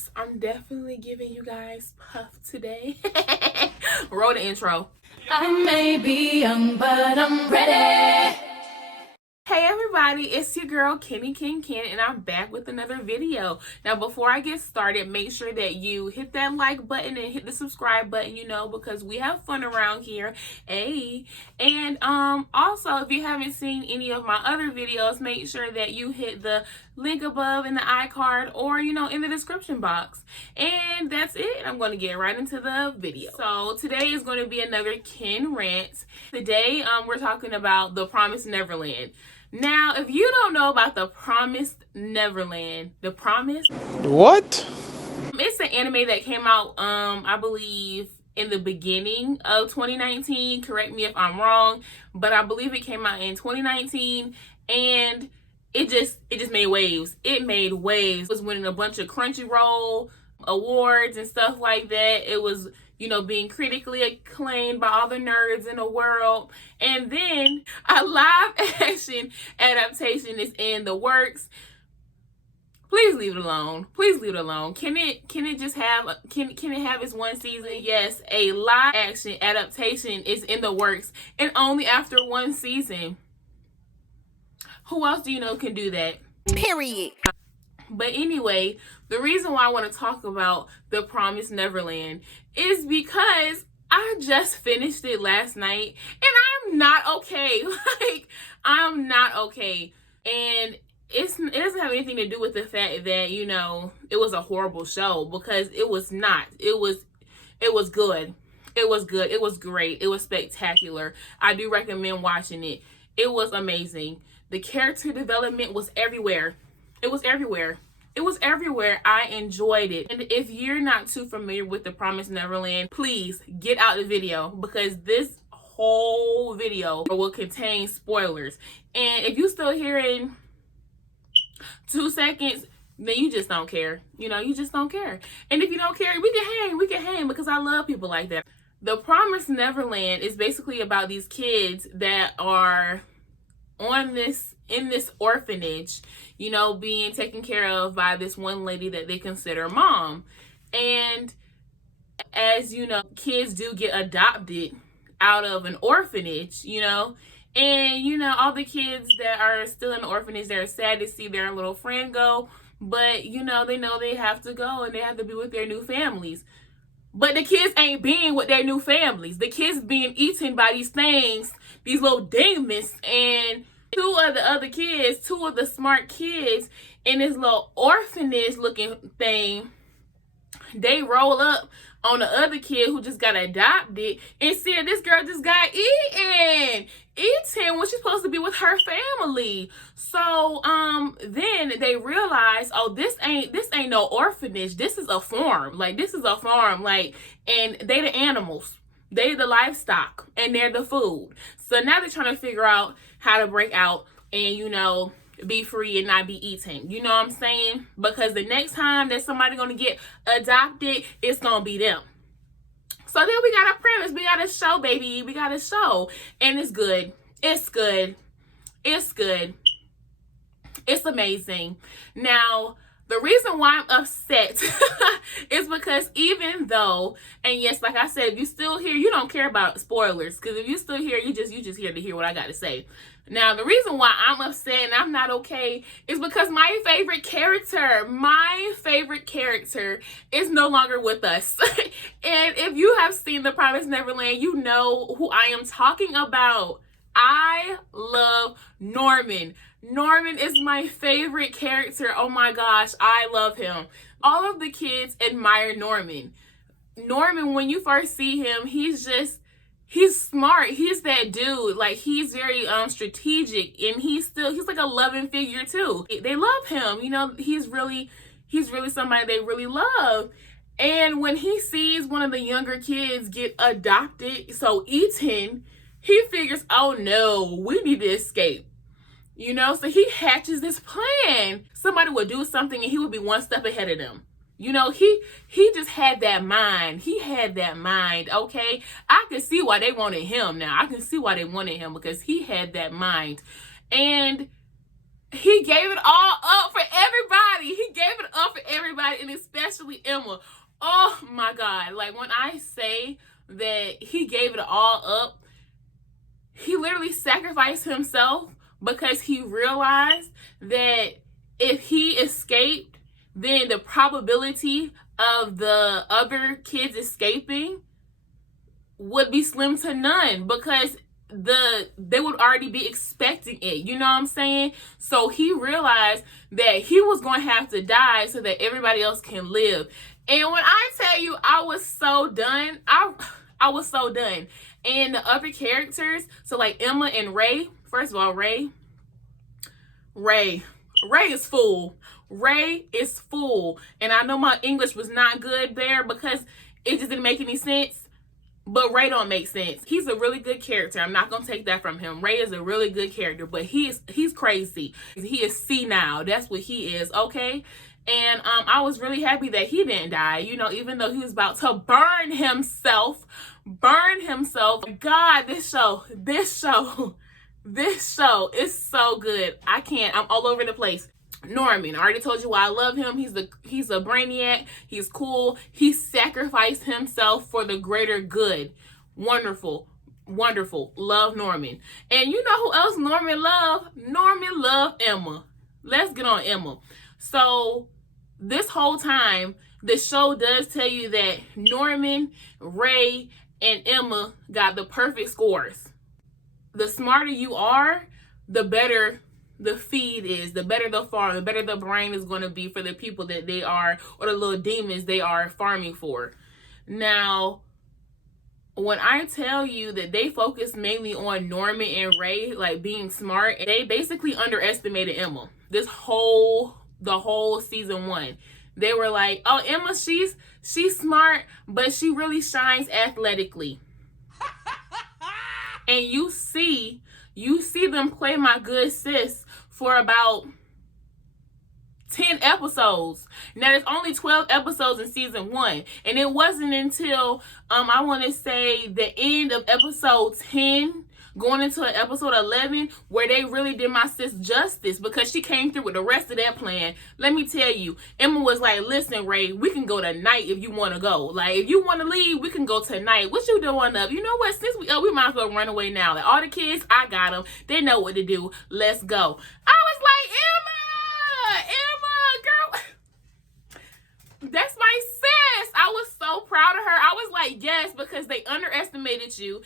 yes, I'm definitely giving you guys Puff today. Roll the intro. I may be young, but I'm ready. Hey everybody, it's your girl Kenny Ken, and I'm back with another video. Now before I get started, make sure that you hit that like button and hit the subscribe button, because we have fun around here. Hey, and also if you haven't seen any of my other videos, make sure that you hit the link above in the iCard or in the description box. And that's it. I'm going to get right into the video. So today is going to be another Ken rant. Today we're talking about the Promised Neverland. Now, if you don't know about the Promised Neverland, the Promised... What? It's an anime that came out, I believe, in the beginning of 2019. Correct me if I'm wrong, but I believe it came out in 2019, and it just made waves. It made waves. It was winning a bunch of Crunchyroll awards and stuff like that. It was, being critically acclaimed by all the nerds in the world. And then a live action adaptation is in the works. Please leave it alone. Please leave it alone. Can it just have can it have its one season? Yes, a live action adaptation is in the works, and only after one season. Who else do you know can do that? Period. But anyway, the reason why I want to talk about the Promised Neverland is because I just finished it last night and I'm not okay. I'm not okay. And it doesn't have anything to do with the fact that, it was a horrible show, because it was not. It was good. It was good. It was great. It was spectacular. I do recommend watching it. It was amazing. The character development was everywhere. It was everywhere. It was everywhere. I enjoyed it. And if you're not too familiar with the Promised Neverland, please get out the video, because this whole video will contain spoilers. And if you still hearing 2 seconds, then you just don't care. You just don't care. And if you don't care, we can hang because I love people like that. The Promised Neverland is basically about these kids that are in this orphanage, being taken care of by this one lady that they consider mom. And as kids do get adopted out of an orphanage, and all the kids that are still in the orphanage, they're sad to see their little friend go, but they know they have to go and they have to be with their new families. But the kids ain't being with their new families. The kids being eaten by these things, these little demons. And two of the smart kids in this little orphanage looking thing, they roll up on the other kid who just got adopted and see that this girl just got eaten when she's supposed to be with her family. So then they realize, oh, this ain't no orphanage. This is a farm. This is a farm. And they the animals. They the livestock and they're the food. So now they're trying to figure out how to break out and, be free and not be eaten. You know what I'm saying? Because the next time that somebody gonna get adopted, it's gonna be them. So then we got a premise. We got a show, baby. We got a show. And it's good. It's good. It's good. It's amazing. Now, the reason why I'm upset is because even though, and yes, like I said, if you still here, you don't care about spoilers, because if you still here, you just here to hear what I got to say. Now, the reason why I'm upset and I'm not okay is because my favorite character is no longer with us. And if you have seen The Promised Neverland, you know who I am talking about. I love Norman. Norman is my favorite character. Oh my gosh, I love him. All of the kids admire Norman. Norman, when you first see him, he's smart. He's that dude. He's very strategic, and he's like a loving figure too. They love him. He's really somebody they really love. And when he sees one of the younger kids get adopted, so eaten, he figures, oh no, we need to escape. So he hatches this plan. Somebody would do something and he would be one step ahead of them. He just had that mind. He had that mind, okay? I can see why they wanted him now. I can see why they wanted him, because he had that mind. And He gave it all up for everybody. He gave it up for everybody, and especially Emma. Oh my God. Like, when I say that he gave it all up, he literally sacrificed himself because he realized that if he escaped, then the probability of the other kids escaping would be slim to none, because they would already be expecting it. You know what I'm saying? So he realized that he was going to have to die so that everybody else can live. And when I tell you, I was so done. I was so done. And the other characters, so like Emma and Ray. First of all, Ray is full. Ray is full. And I know my English was not good there because it just didn't make any sense. But Ray don't make sense. He's a really good character. I'm not going to take that from him. Ray is a really good character, but he's crazy. He is senile. That's what he is, okay? And I was really happy that he didn't die, you know, even though he was about to burn himself. God, this show is so good. I'm all over the place. Norman, I already told you why I love him. He's a brainiac. He's cool. He sacrificed himself for the greater good. Wonderful. Love Norman. And you know who else Norman loved? Norman loved Emma. Let's get on Emma. So this whole time, the show does tell you that Norman, Ray, and Emma got the perfect scores. The smarter you are, the better the feed is, the better the farm, the better the brain is going to be for the people that they are, or the little demons they are farming for. Now, when I tell you that they focus mainly on Norman and Ray, like being smart, they basically underestimated Emma. The whole season 1. They were like, oh, Emma, she's smart, but she really shines athletically. And you see them play my good sis for about 10 episodes. Now, there's only 12 episodes in season 1. And it wasn't until, I want to say, the end of episode 10, going into episode 11, where they really did my sis justice, because she came through with the rest of that plan. Let me tell you, Emma was like, listen, Ray, we can go tonight if you want to go. Like, if you want to leave, we can go tonight. What you doing up? You know what? Since we might as well run away now. Like, all the kids, I got them. They know what to do. Let's go. I was like, Emma, girl. That's my sis. I was so proud of her. I was like, yes, because they underestimated you.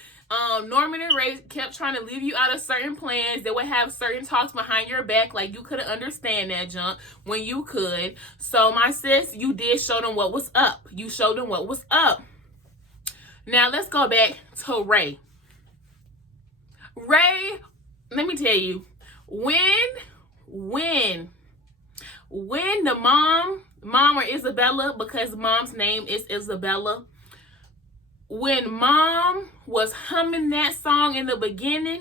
Norman and Ray kept trying to leave you out of certain plans. They would have certain talks behind your back, like you couldn't understand that junk when you could. So my sis, you did show them what was up. You showed them what was up. Now let's go back to Ray. Ray, let me tell you, when the mom or Isabella, because mom's name is Isabella, when mom was humming that song in the beginning,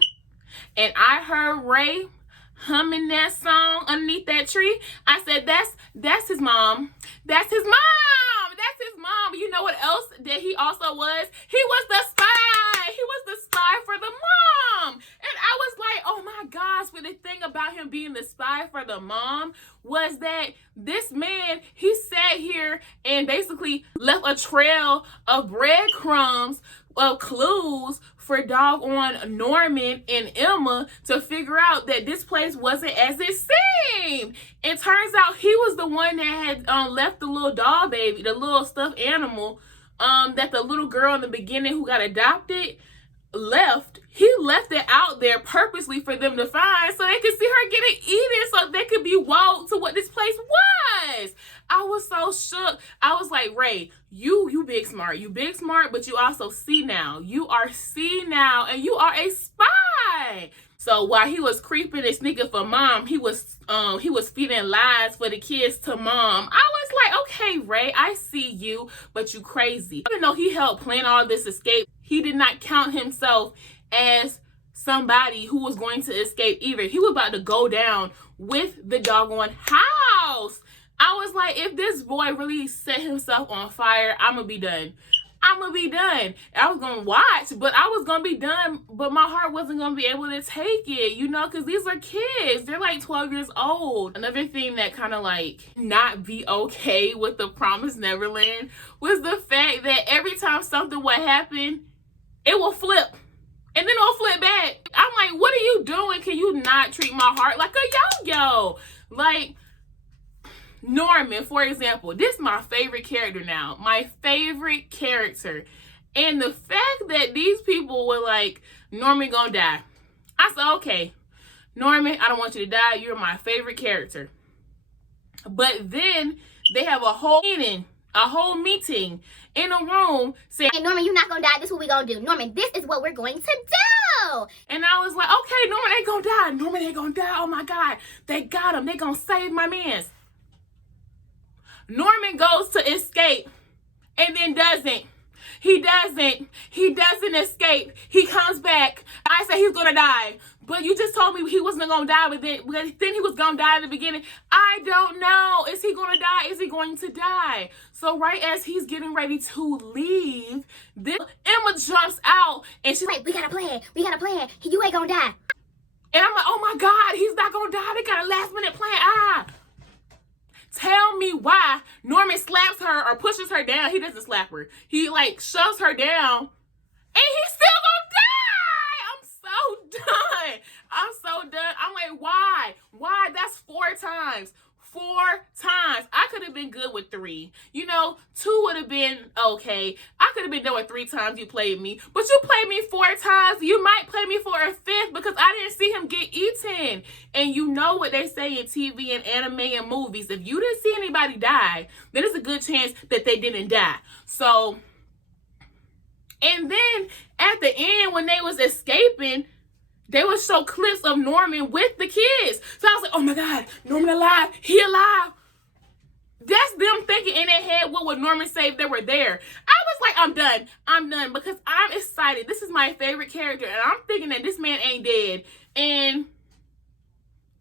and I heard Ray humming that song underneath that tree, I said, that's his mom. That's his mom. That's his mom. You know what else that he also was? He was the spy. He was the spy for the mom. And I was like, oh my gosh. But the thing about him being the spy for the mom was that this man, he sat here and basically left a trail of breadcrumbs, of clues for doggone Norman and Emma to figure out that this place wasn't as it seemed. It turns out he was the one that had left the little doll baby, the little stuffed animal that the little girl in the beginning who got adopted left. He left it out there purposely for them to find so they could see her getting eaten, so they could be woke to what this place was. I was so shook. I was like, Ray, you big smart. You big smart, but you also see now. You are see now, and you are a spy. So while he was creeping and sneaking for mom, he was feeding lies for the kids to mom. I was like, okay, Ray, I see you, but you crazy. Even though he helped plan all this escape, he did not count himself as somebody who was going to escape either. He was about to go down with the doggone house. I was like, if this boy really set himself on fire, I'm gonna be done. I'm gonna be done. I was gonna watch, but I was gonna be done, but my heart wasn't gonna be able to take it, you know, because these are kids. They're like 12 years old. Another thing that kind of like not be okay with the Promised Neverland was the fact that every time something would happen, it will flip. And then it'll flip back. I'm like, what are you doing? Can you not treat my heart like a yo-yo? Like, Norman, for example, this is my favorite character now. My favorite character. And the fact that these people were like, Norman gonna die. I said, okay, Norman, I don't want you to die. You're my favorite character. But then they have a whole meeting in a room saying, hey, Norman, you're not gonna die. This is what we gonna do. Norman, this is what we're going to do. And I was like, okay, Norman ain't gonna die. Norman ain't gonna die. Oh my God. They got him. They gonna save my mans. Norman goes to escape and then doesn't. He doesn't escape. He comes back. I say he's gonna die. But you just told me he wasn't gonna die, but then he was gonna die in the beginning. I don't know. Is he gonna die? Is he going to die? So right as he's getting ready to leave, then Emma jumps out and she's like, we got a plan. We got a plan. You ain't gonna die. And I'm like, oh my God, he's not gonna die. They got a last minute plan. Tell me why Norman slaps her or pushes her down. He doesn't slap her. He like shoves her down and he's still gonna die. I'm so done. I'm like, why? Why? That's 4 times. 4 times. I could have been good with 3. You know, 2 would have been okay. I could have been done with 3 times you played me. But you played me 4 times. You might play me for a 5th because I didn't see him get eaten. And you know what they say in TV and anime and movies. If you didn't see anybody die, then there's a good chance that they didn't die. So, and then at the end when they was escaping, they would show clips of Norman with the kids. So I was like, oh my God, Norman alive. He alive. That's them thinking in their head, what would Norman say if they were there? I was like, I'm done because I'm excited. This is my favorite character. And I'm thinking that this man ain't dead. And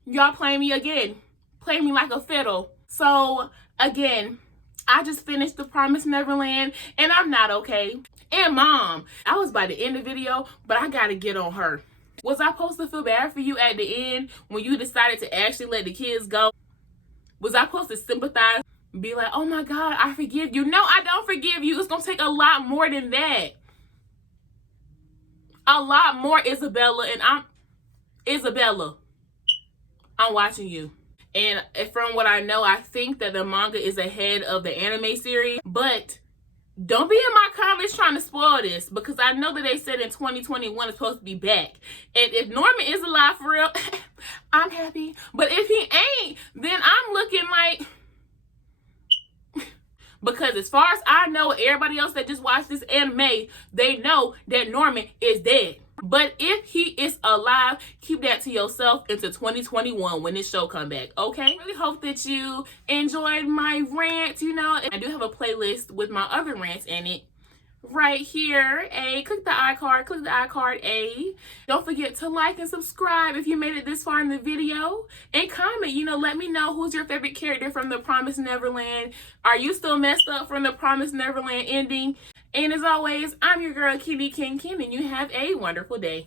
y'all play me again. Play me like a fiddle. So again, I just finished The Promised Neverland and I'm not okay. And Mom, I was by the end of the video, but I got to get on her. Was I supposed to feel bad for you at the end when you decided to actually let the kids go? Was I supposed to sympathize? Be like, oh my God, I forgive you. No, I don't forgive you. It's going to take a lot more than that. A lot more, Isabella. And Isabella, I'm watching you. And from what I know, I think that the manga is ahead of the anime series. But don't be in my comments trying to spoil this because I know that they said in 2021 it's supposed to be back. And if Norman is alive for real, I'm happy. But if he ain't, then I'm looking like... Because as far as I know, everybody else that just watched this anime, they know that Norman is dead. But if he is alive, keep that to yourself into 2021 when this show come back, okay? I really hope that you enjoyed my rant, you know. I do have a playlist with my other rants in it right here. Click the iCard, Don't forget to like and subscribe if you made it this far in the video. And comment, you know, let me know who's your favorite character from The Promised Neverland. Are you still messed up from The Promised Neverland ending? And as always, I'm your girl, Kitty King, and you have a wonderful day.